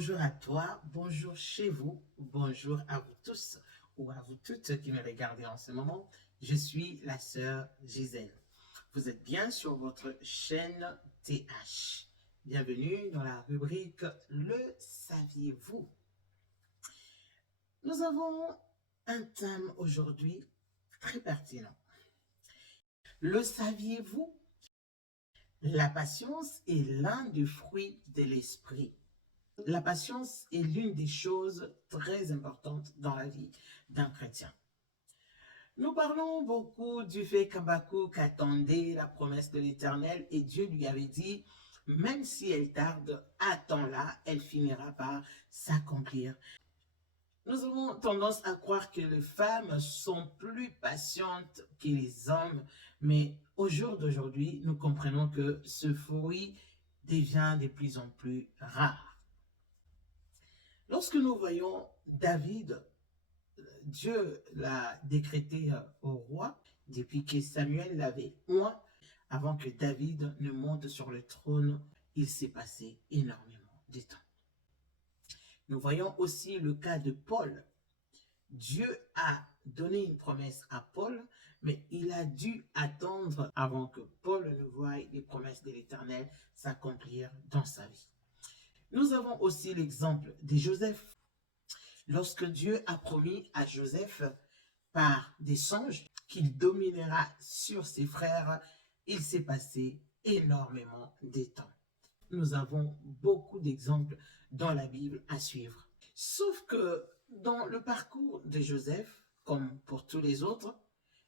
Bonjour à toi, bonjour chez vous, bonjour à vous tous ou à vous toutes qui me regardez en ce moment. Je suis la sœur Gisèle. Vous êtes bien sur votre chaîne TH. Bienvenue dans la rubrique Le saviez-vous? Nous avons un thème aujourd'hui très pertinent. Le saviez-vous? La patience est l'un des fruits de l'esprit. La patience est l'une des choses très importantes dans la vie d'un chrétien. Nous parlons beaucoup du fait qu'Habakkuk attendait la promesse de l'Éternel et Dieu lui avait dit, même si elle tarde, attends-la, elle finira par s'accomplir. Nous avons tendance à croire que les femmes sont plus patientes que les hommes, mais au jour d'aujourd'hui, nous comprenons que ce fruit devient de plus en plus rare. Lorsque nous voyons David, Dieu l'a décrété au roi depuis que Samuel l'avait oint. Avant que David ne monte sur le trône, il s'est passé énormément de temps. Nous voyons aussi le cas de Paul. Dieu a donné une promesse à Paul, mais il a dû attendre avant que Paul ne voie les promesses de l'Éternel s'accomplir dans sa vie. Nous avons aussi l'exemple de Joseph. Lorsque Dieu a promis à Joseph par des songes qu'il dominera sur ses frères, il s'est passé énormément de temps. Nous avons beaucoup d'exemples dans la Bible à suivre. Sauf que dans le parcours de Joseph, comme pour tous les autres,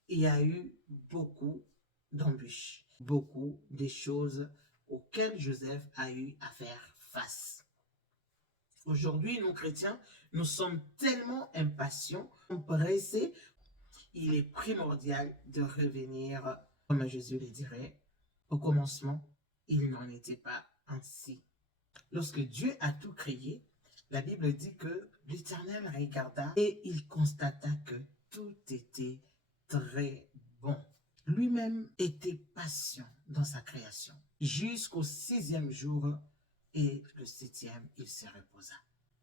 il y a eu beaucoup d'embûches, beaucoup de choses auxquelles Joseph a eu à faire face. Aujourd'hui, nous chrétiens, nous sommes tellement impatients, pressés, il est primordial de revenir, comme Jésus le dirait, au commencement, il n'en était pas ainsi. Lorsque Dieu a tout créé, la Bible dit que l'Éternel regarda et il constata que tout était très bon. Lui-même était patient dans sa création jusqu'au 6e jour et le 7e, il se reposa.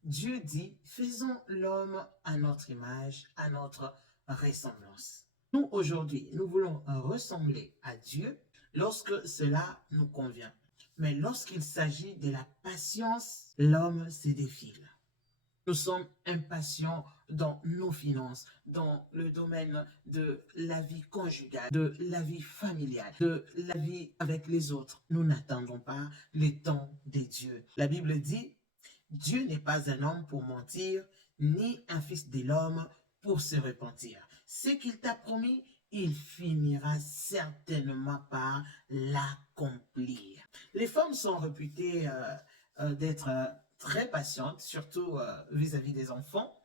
Dieu dit, faisons l'homme à notre image, à notre ressemblance. Nous, aujourd'hui, nous voulons ressembler à Dieu lorsque cela nous convient. Mais lorsqu'il s'agit de la patience, l'homme se défile. Nous sommes impatients dans nos finances, dans le domaine de la vie conjugale, de la vie familiale, de la vie avec les autres. Nous n'attendons pas les temps de Dieu. La Bible dit, Dieu n'est pas un homme pour mentir, ni un fils de l'homme pour se repentir. Ce qu'il t'a promis, il finira certainement par l'accomplir. Les femmes sont réputées d'être très patientes, surtout vis-à-vis des enfants.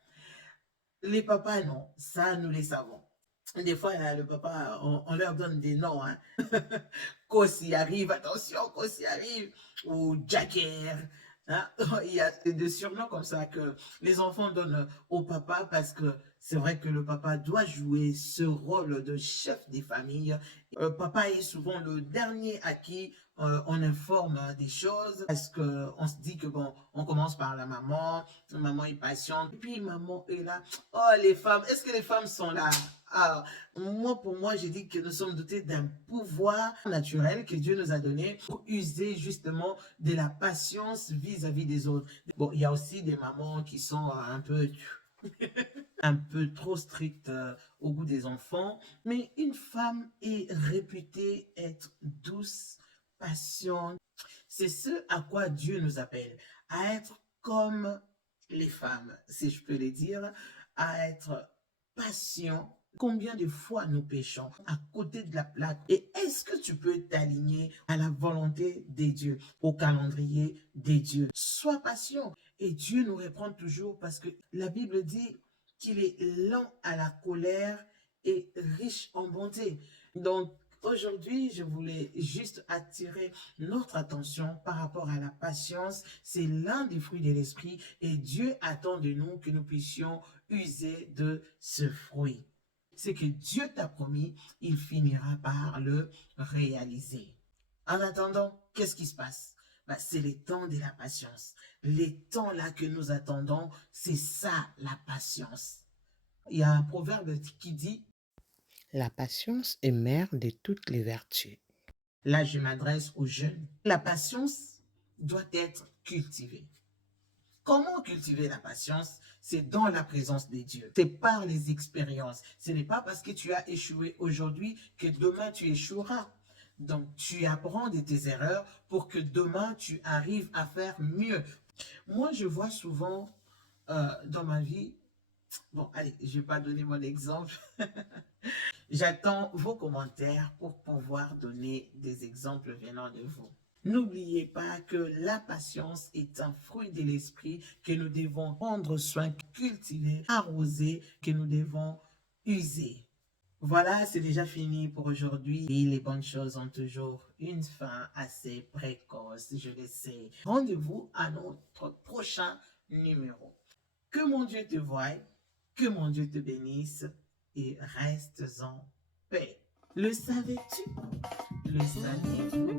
Les papas, non, ça nous les savons. Des fois, le papa, on leur donne des noms. Hein. Kossi arrive, attention, Kossi arrive, ou Jacker. Hein? Il y a des surnoms comme ça que les enfants donnent au papa parce que c'est vrai que le papa doit jouer ce rôle de chef des familles. Papa est souvent le dernier à qui on informe des choses parce qu'on se dit que bon, on commence par la maman est patiente, et puis maman est là. Oh, les femmes, est-ce que les femmes sont là? Ah, pour moi, j'ai dit que nous sommes dotés d'un pouvoir naturel que Dieu nous a donné pour user justement de la patience vis-à-vis des autres. Bon, il y a aussi des mamans qui sont un peu trop strictes au goût des enfants, mais une femme est réputée être douce, patiente. C'est ce à quoi Dieu nous appelle, à être comme les femmes, si je peux le dire, à être patient. Combien de fois nous péchons à côté de la plaque? Et est-ce que tu peux t'aligner à la volonté des dieux, au calendrier des dieux? Sois patient. Et Dieu nous reprend toujours parce que la Bible dit qu'il est lent à la colère et riche en bonté. Donc, aujourd'hui, je voulais juste attirer notre attention par rapport à la patience. C'est l'un des fruits de l'esprit et Dieu attend de nous que nous puissions user de ce fruit. Ce que Dieu t'a promis, il finira par le réaliser. En attendant, qu'est-ce qui se passe? C'est les temps de la patience. Les temps là que nous attendons, c'est ça la patience. Il y a un proverbe qui dit, La patience est mère de toutes les vertus. là je m'adresse aux jeunes, la patience doit être cultivée. Comment cultiver la patience? C'est dans la présence de Dieu. C'est par les expériences. Ce n'est pas parce que tu as échoué aujourd'hui que demain tu échoueras. Donc, tu apprends de tes erreurs pour que demain tu arrives à faire mieux. Moi, je vois souvent dans ma vie, bon, allez, je ne vais pas donner mon exemple. J'attends vos commentaires pour pouvoir donner des exemples venant de vous. N'oubliez pas que la patience est un fruit de l'esprit que nous devons prendre soin, cultiver, arroser, que nous devons user. Voilà, c'est déjà fini pour aujourd'hui. Et les bonnes choses ont toujours une fin assez précoce, je le sais. Rendez-vous à notre prochain numéro. Que mon Dieu te voie, que mon Dieu te bénisse et reste en paix. Le savais-tu? Le saviez-vous?